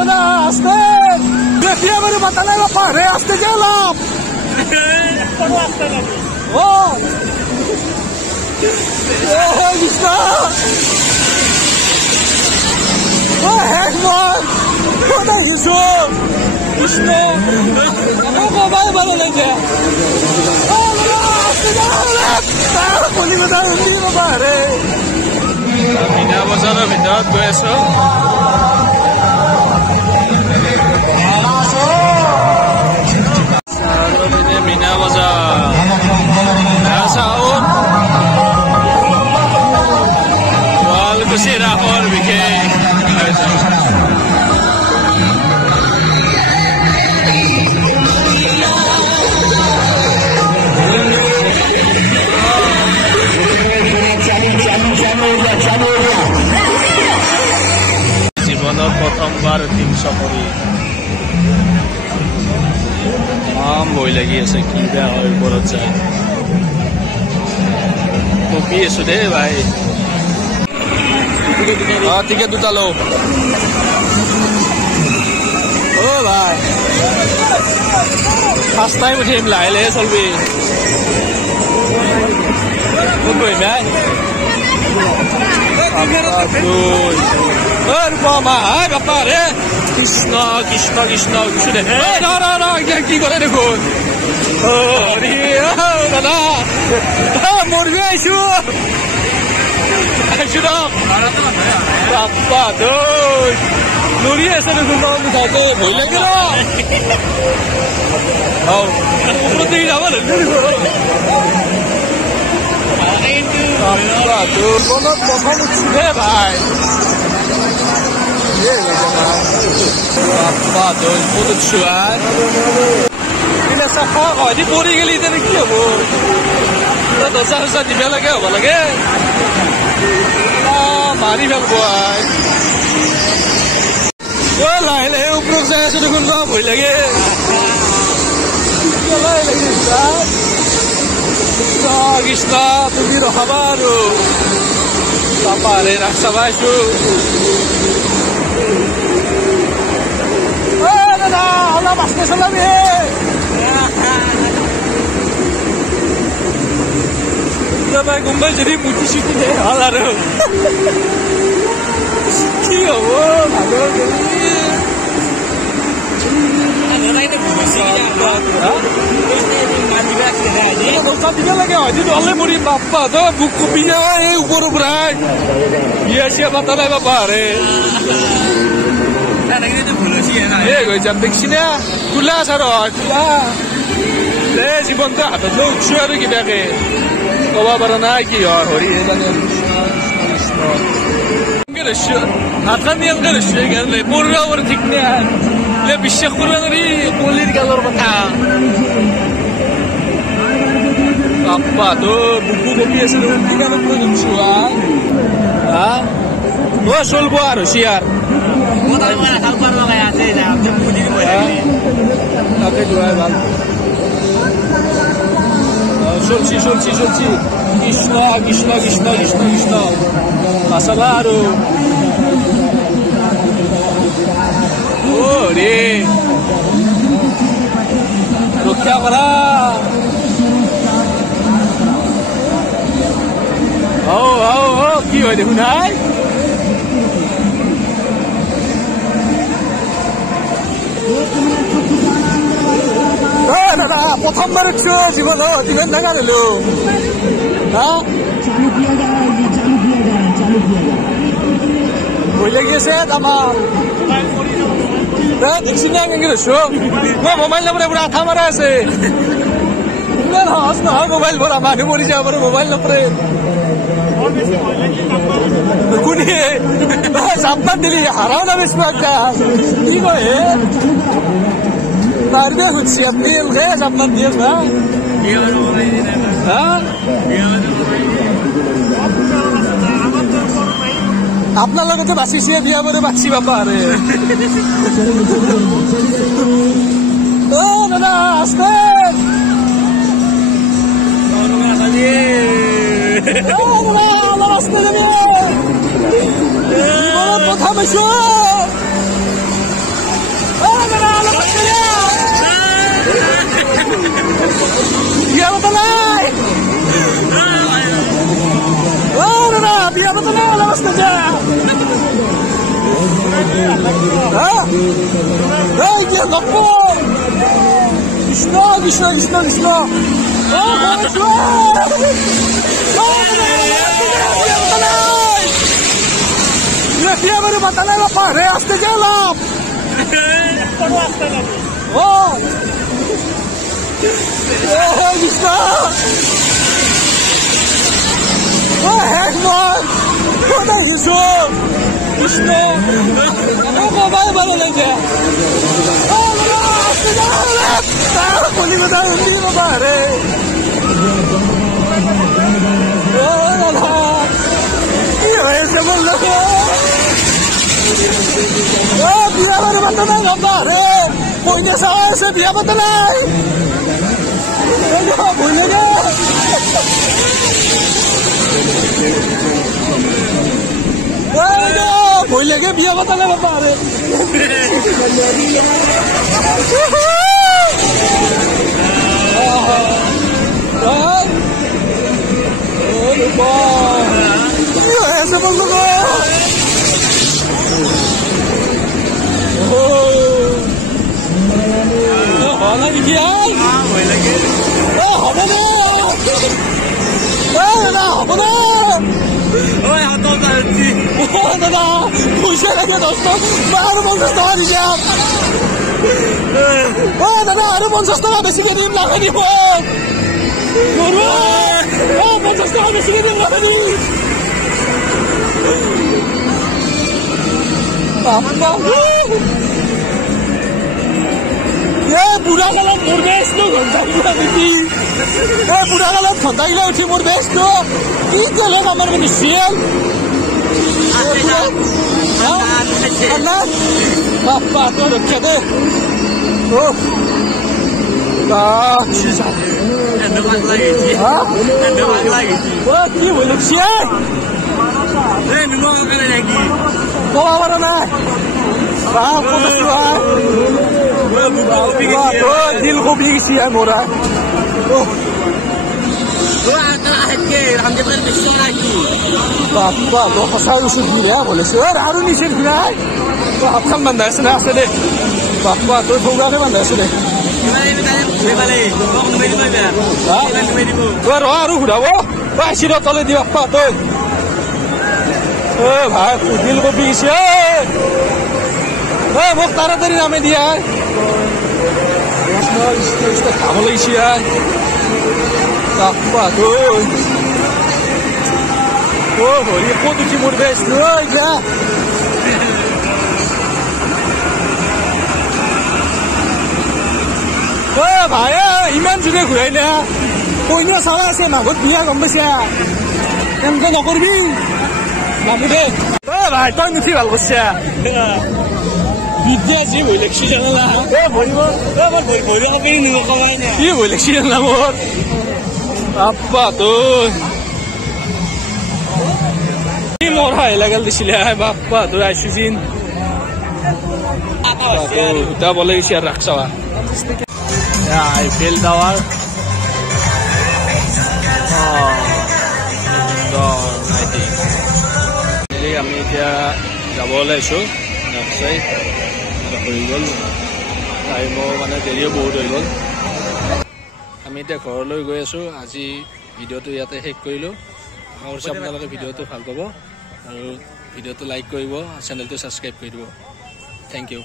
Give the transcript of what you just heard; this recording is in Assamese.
দাদা আস্তে দেখিয়ে বারে বাতালে পারে আস্তে গেলাম ও কৃষ্ণ ও হেক মই কোথায় কিছু কৃষ্ণ মোবাইল ভালো লাগে কলিকতা উন্দি বাবা রে মিনা বজাৰৰ ভিতৰত গৈ আছো মিনা বজাৰ শুৱালকুছি ৰাসৰ বিশেষ জীৱনৰ প্ৰথমবাৰ 300 কৰি ভয় লাগি আছে কি বেয়া হয় ওপৰত যায় কপি আছো দে ভাই টিকেট দুটা লো ও ভাই ফাৰ্ষ্ট টাইম উঠিম লাহে লাহে চলবি ক'ত বহিম ভাই বাপা ৰে কৃষ্ণ কৃষ্ণ কৃষ্ণ কিছু দে কি কৰে দেখোন দাদা মৰিবি আহিছো বাপা নৰি আছে দেখোন মুঠাতে ভয় লাগিল ওপৰত যাব জীৱনত প্ৰথম উঠিছো দে ভাই চাফা হয়দি পৰি গেলি এতিয়া কি হব দচা চচা দিব লাগে হব লাগে মাৰি ভাল পোৱা লাহে লাহে ওপৰত যাই আছো দেখোন ভয় লাগে কৃষ্ণ তুমি ৰখাবা আৰু পাপাৰে ৰাস চাবা আছো দাদা অলপ আস্তে চলাবি কোনোবাই যদি মুঠি চুটি দে ভাল আৰু কি হব ভাগৰ দিব লাগে হয়তো নহলে মৰি বাপ্পা তই বুক কপি যায় এই ওপৰৰ পৰাই বিয়া চিয়া পাতা নাই বাপা ৰে যাম দেখছি না খোলা ছাৰ খোলা জীৱনটো হাতত লৈ উঠছো আৰু কিবাকে কব পৰা নাই কি হয় হৰি হাতখান নিয়মকে ৰৈছো সেইকাৰণে পঢ়িব পৰা ঠিক নাই বিশ্বাস কৰিব নোৱাৰি কলিৰ গালৰ কথা বাপ্পা তোৰ বুকু কপি আছে চলব আৰু চিয়াৰ চলছি চলছি চলছি কৃষ্ণ কৃষ্ণ কৃষ্ণ কৃষ্ণ কৃষ্ণ বাচাবা আৰু ৰে ৰক্ষা কৰা কি হয় দেখোন নাই দাদা প্ৰথমবাৰ উঠছো জীৱনত ইমান ডাঙৰ হলো ভয় লাগি আছে আমাৰ দেখছি না কেনেকে ৰৈছো মই মোবাইল নপৰে পুৰা আঠা মাৰা আছে ইমান সহজ নহয় মোবাইল ভৰা মানুহ মৰি যাব পাৰো মোবাইল নপৰে কোনে জাম্পাত দিলি হাৰাও না বেচবো একটা কি কয় পারবে হচ্ছে আপনি জাম্পাত দিয়ে আপনার লগতে বাঁচিছে বিয়া বরে বাঁচি বাপা আরে ও দাদা আস্তে আস্তে যাবি কথা পাইছো আস্তে যা হ্যাঁ এই যে লক্ষ Krishna Krishna Krishna Krishna Fiamare batale la pare, aste gelam. Oh, Krishna. Oh, heck man. What are you so? Krishna. Oh, bye bye lenge. Oh, aste gelam. Tar poli bata undi na pare. Oh, la. Ye aise bollo. Biar mana mata naik apa? Punya saya sedia mata naik. Punya dia. Punya dia biar mata naik apa? Oh, sebab tu. Lagi dia. Boleh lagi. Apa dah? Apa dah? Oh, atau tadi. Dah. Pusing lagi dosto. Baru pun setengah jam. Dah. Baru pun setengah besi kedim lagi pun. Guru. Pun setengah besi kedim lagi. Apa? ये बुरा गलत मुर्देश तो घंटा बुरा नहीं ये बुरा गलत घंटा ही उठी मुर्देश तो ये चलो कमर में निश्चित अल्लाह पापा तो रखे दे ओ हाँ चीज़ अंदर लगी थी हाँ अंदर लगी थी वो क्यों वो लोग शीय ये निम्न करने लगी वो आवारा ना हाँ वो बसुआ Oh, दिल को भी किसी है मोरा oh आता है के हम जब तक बिस्तर लगी बाबा तो फसाई उसे भी है बोले से और आरु नीचे गिरा है तो आप सब बंदा है सुना आस्ते दे बाबा तो ठोगा के बंदा है सुने वाले मेरी में मेरी वो आरु हुआ वो बाहर रो तले दी बाबा तो ओ भाई दिल को भी किसी है वो तारातारी नामे दिया है इसका काम ले इसिया apa tuh oh ini foto Timur West oh ya oh bahaya iman juga gue ini oh ini salah sih magut dia kembali ya yang kau nak korbi magut deh oh bahaya tuh mesti bagus ya Vidya sih boleh sih jangan lah. Boleh apa ini nunggu kawannya? Iya boleh sih jangan lah mor. Apa tuh? Ini mor hai legal di sini hai bapak tuh Asyizin. Apa tuh? Udah boleh sih raksa. Ya, IPL dawar. Oh, I think. Jadi kami dia nggak boleh sih. Naksa. হৈ গ'ল টাইমো মানে দেৰিও বহুত হৈ গ'ল আমি এতিয়া ঘৰলৈ গৈ আছোঁ আজি ভিডিঅ'টো ইয়াতে শেষ কৰিলোঁ আশা কৰিছোঁ আপোনালোকে ভিডিঅ'টো ভাল পাব আৰু ভিডিঅ'টো লাইক কৰিব চেনেলটো ছাবস্ক্ৰাইব কৰি দিব থেংক ইউ